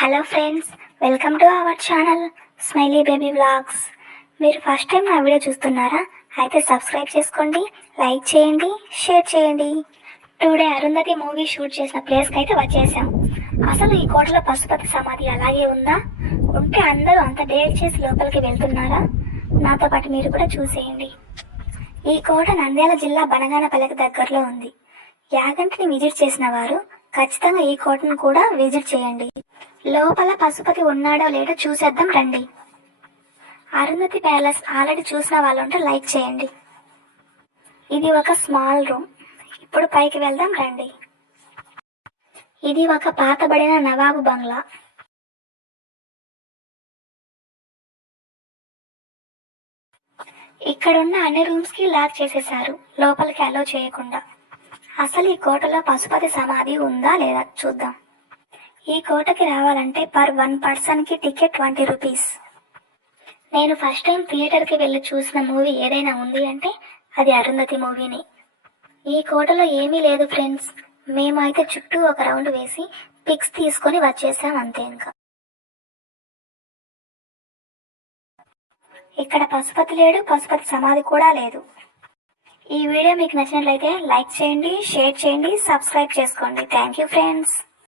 Hello friends, welcome to our channel smiley baby vlogs. మీరు first time నా video చూస్తున్నారా? అయితే సబ్స్క్రైబ్ చేసుకోండి, లైక్ చేయండి, షేర్ చేయండి. టుడే అరుంధతి మూవీ షూట్ చేసిన ప్లేస్కి అయితే వచ్చేసాం. అసలు ఈ కోటలో పశుపతి సమాధి అలాగే ఉందా? ఉంటే అందరూ అంత డేట్ చేసి లోపలికి వెళ్తున్నారా? నాతో పాటు మీరు కూడా చూసేయండి. ఈ కోట నంద్యాల జిల్లా బనగానపల్లికి దగ్గరలో ఉంది. యాగంటిని విజిట్ చేసిన వారు ఖచ్చితంగా ఈ కోటను కూడా విజిట్ చేయండి. లోపల పశుపతి ఉన్నాడో లేడో చూసేద్దాం రండి. అరుంధతి ప్యాలెస్ ఆల్రెడీ చూసిన వాళ్ళు ఉంటే లైక్ చేయండి. ఇది ఒక స్మాల్ రూమ్. ఇప్పుడు పైకి వెళ్దాం రండి. ఇది ఒక పాతబడిన నవాబు బంగ్లా. ఇక్కడున్న అన్ని రూమ్స్ కి లాక్ చేసేశారు, లోపలికి అలో చేయకుండా. అసలు ఈ కోటలో పశుపతి సమాధి ఉందా లేదా చూద్దాం. ఈ కోటకి రావాలంటే పర్ 1 పర్సన్ కి టికెట్ 20 రూపీస్. నేను ఫస్ట్ టైం థియేటర్కి వెళ్ళి చూసిన మూవీ ఏదైనా ఉంది అంటే అది అరుంధతి మూవీని. ఈ కోటలో ఏమీ లేదు ఫ్రెండ్స్. మేము అయితే చుట్టూ ఒక రౌండ్ వేసి పిక్స్ తీసుకొని వచ్చేసాం అంతే. ఇంకా ఇక్కడ పశుపతి లేడు, పశుపతి సమాధి కూడా లేదు. ఈ వీడియో మీకు నచ్చినట్లయితే లైక్ చేయండి, షేర్ చేయండి, సబ్స్క్రైబ్ చేసుకోండి. Thank you friends.